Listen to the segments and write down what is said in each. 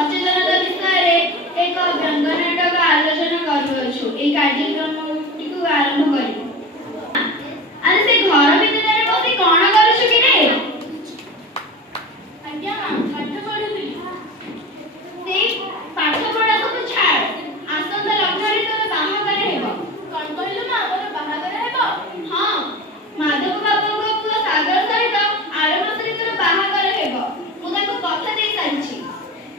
ସଚେତନତା ବିଷୟରେ ଏକ ବ୍ୟଙ୍ଗ ନାଟକ ଆଲୋଚନା କରୁଅଛୁ। ଏହି କାର୍ଯ୍ୟକ୍ରମଟିକୁ ଆରମ୍ଭ କରିବୁ। ଆରେ ସେ ଘର ଭିତରେ ବସି କଣ କରୁଛୁ କି ରେ? ଆଜ୍ଞା ପାଠ ପଢୁଥିଲି। ସେଇ ପାଠ ପଢା ସବୁ ଛାଡ, ଆସନ୍ତା ଲଗ୍ନରେ ତୋର ବାହାଘର ହେବ। କଣ କହିଲୁ ମା, ମୋର ବାହାଘର ହେବ? ହଁ, ମାଧବ ବାବୁଙ୍କ ପୁଅ ସାଗର ସହିତ ଆର ମାସରେ ତୋର ବାହାଘର ହେବ। ମୁଁ ତାକୁ କଥା ଦେଇ ସାରିଛି।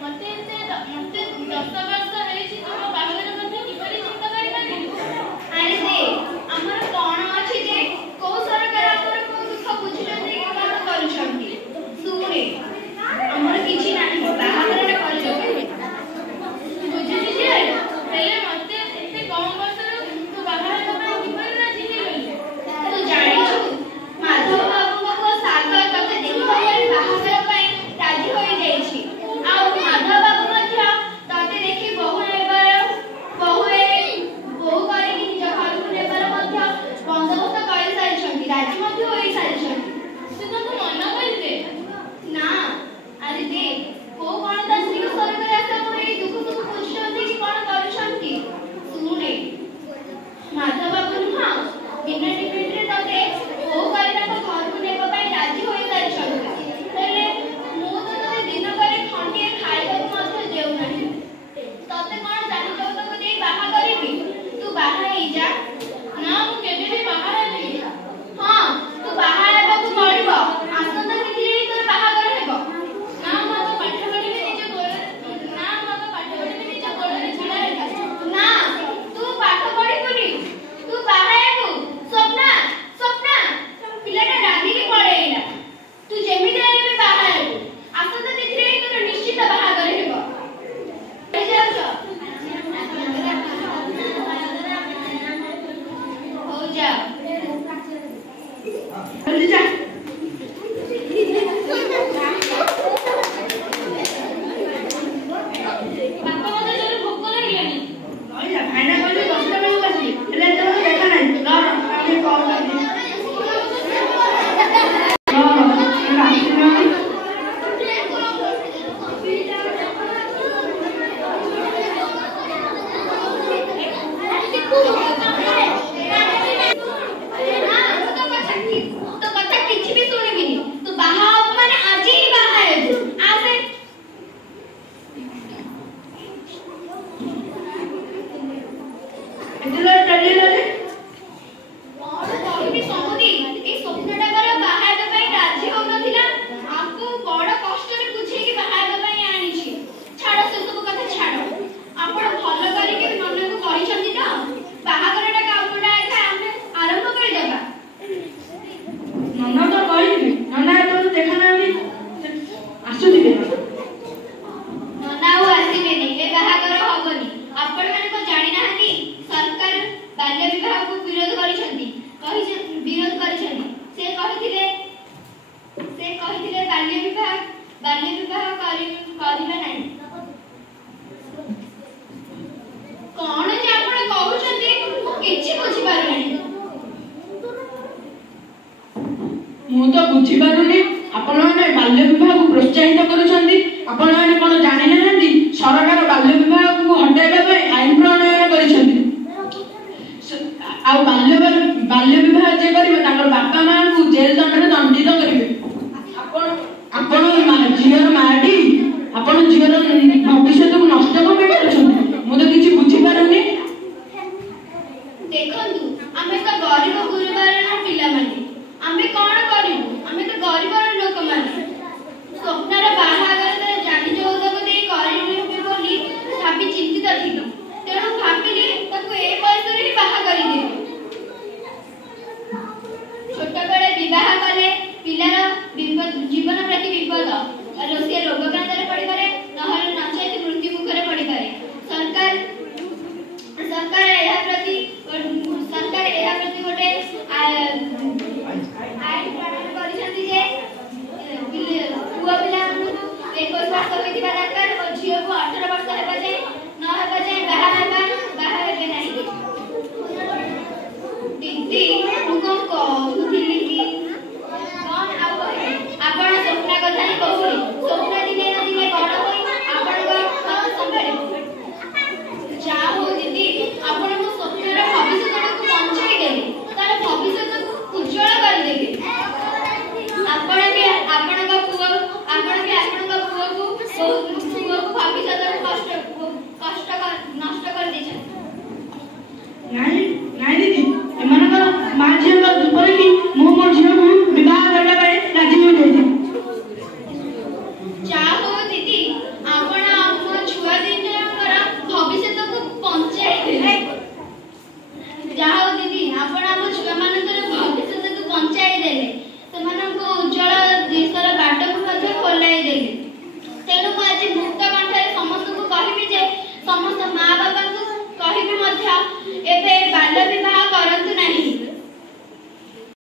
ମତେ 10 ବର୍ଷ ହେଇଛି, ତୁମ ବାହାଘର କଥା କିପରି ଚିନ୍ତା କରିପାରିଲୁ? ଆରେ ଦେ, ଆମର କଣ ଅଛି ଯେ କୋଉ ସରକାର ଆମର କୋଉ ଦୁଃଖ ବୁଝୁଛନ୍ତି କି କଣ କରୁଛନ୍ତି? ଶୁଣେ, ଆମର କିଛି ନାହିଁ, ବାହାଘରଟା କରିଦେବୁ। ବୁଝୁଛି ଯେ, ହେଲେ ମତେ ଏତେ କମ ବର୍ଷରୁ ତୁ ବାହା ହେବା ପାଇଁ କିପରି ରାଜି ହେଇଗଲୁ? ତୁ ଜାଣିଛୁ, ମାଧବ ବାବୁଙ୍କ ପୁଅ ସାଗର ତତେ ଦେଖିବା ପାଇଁ ବାହାଘର ପାଇଁ ରାଜି ହୋଇଯାଇଛି। ଆଉ ମାଧବ ବାବୁ ମଧ୍ୟ ତତେ ଦେଖି ବୋହୁ କରିକି ନିଜ ଘରକୁ ନେବାର ମଧ୍ୟ ବନ୍ଦୋବସ୍ତ କରିସାରିଛନ୍ତି, ରାଜି ମଧ୍ୟ ହୋଇସାରିଛନ୍ତି। ସେ ତାକୁ ମନା କରିଦେ। ନା, ଆରେ ଦେ, କୋଉ ଗଣତାନ୍ତ୍ରିକ ସରକାର ଆସି ଆମର ଏଇ ଦୁଃଖ ସବୁ ବୁଝୁଛନ୍ତି କି କଣ କରୁଛନ୍ତି? ଶୁଣେ, ମାଧବ ବାବୁ ନୁହଁ, ବିନା ଡିବେଟରେ ତତେ ବୋହୁ କରି ତାଙ୍କ ଘରକୁ ନେବା ପାଇଁ ରାଜି ହୋଇସାରିଛନ୍ତି। ହେଲେ ମୁଁ ତ ତତେ ଦିନକରେ ଖଣ୍ଡିଏ ଖାଇବାକୁ ମଧ୍ୟ ଦେଉନାହିଁ। ତତେ କଣ ଜାତି ଯୌତୁକ ଦେଇ ବାହା କରିବି? ତୁ ବାହା ହେଇଯା। ନା, ମୁଁ କେବେ ବି ବାହା ହେବିନି। ହଁ, ତୁ ବାହା ହେବାକୁ ପଡିବ। ଆସନ୍ତା ତିଥିରେ ହିଁ ତୋର ବାହାଘର ହେବ। ନା, ମୁଁ ଆଗ ପାଠ ପଢିବି, ନିଜ ଗୋଡ଼ରେ ଛିଡ଼ା ହେବି। ନା, ତୁ ପାଠ ପଢିବୁନି, ତୁ ବାହା ହେବୁ। ସ୍ୱପ୍ନା, ପିଲାଟା ରାଗିକି ପଳେଇଲା। ତୁ ଯେମିତି ହେଲେ ବି ବାହା ହେବୁ। ଆସନ୍ତା ତିଥିରେ ହିଁ ତୋର ନିଶ୍ଚିତ ବାହାଘର ହେବ। ହଉ ଯାଅ। ବାପା, ମତେ ଜୋରେ ଭୋକ ଲାଗିଲାଣି। ତୋ କଥା କିଛି ବି ଶୁଣିବିନି। ତୁ ବାହା ହବୁ ମାନେ ଆଜି ହିଁ ବାହା ହେବୁ। ଆସେ। କଣ କହିବି ସମୁଦି, ଏଇ ସ୍ୱପ୍ନଟାଙ୍କର ବାହା ହେବା ପାଇଁ ରାଜି ହଉନଥିଲା। ଆକୁ ବଡ କଷ୍ଟରେ ବୁଝେଇକି ବାହା ହେବା ପାଇଁ ଆଣିଛି। ଛାଡ, ସେସବୁ କଥା ଛାଡ। ଆପଣ ଭଲ କରିକି ନନାକୁ କହିଛନ୍ତି ତ? ବାହାଘରଟା କାମଟା ଆମେ ଆରମ୍ଭ କରିଦେବା। ନନା ତ କହିଥିଲି, ନନା ଏତେବେଳେ ଦେଖା ନାହାନ୍ତି, ଆସୁଥିବେ। ନନା ଆଉ ଆସିବେନି, ଏ ବାହାଘର ହବନି। ଆପଣମାନେ କଣ ଜାଣିନାହାନ୍ତି? ସରକାର ବାଲ୍ୟ ବିବାହକୁ ବିରୋଧ କରିଛନ୍ତି। ସେ କହିଥିଲେ ବାଲ୍ୟ ବିବାହ କରିବା ନାହିଁ। କଣ ଯେ ଆପଣ କହୁଛନ୍ତି, ମୁଁ କିଛି ବୁଝିପାରୁନାହିଁ। ମୁଁ ତ ବୁଝିପାରୁନି, ଆପଣମାନେ ବାଲ୍ୟ ବିବାହକୁ ପ୍ରୋତ୍ସାହିତ କରୁଛନ୍ତି। ଆପଣମାନେ କଣ ଜାଣିନାହାନ୍ତି, ସରକାର ବାଲ୍ୟ ବିବାହକୁ ହଟାଇବା ପାଇଁ ଆଇନ ପ୍ରଣୟନ କରିଛନ୍ତି। ଆଉ ବାଲ୍ୟ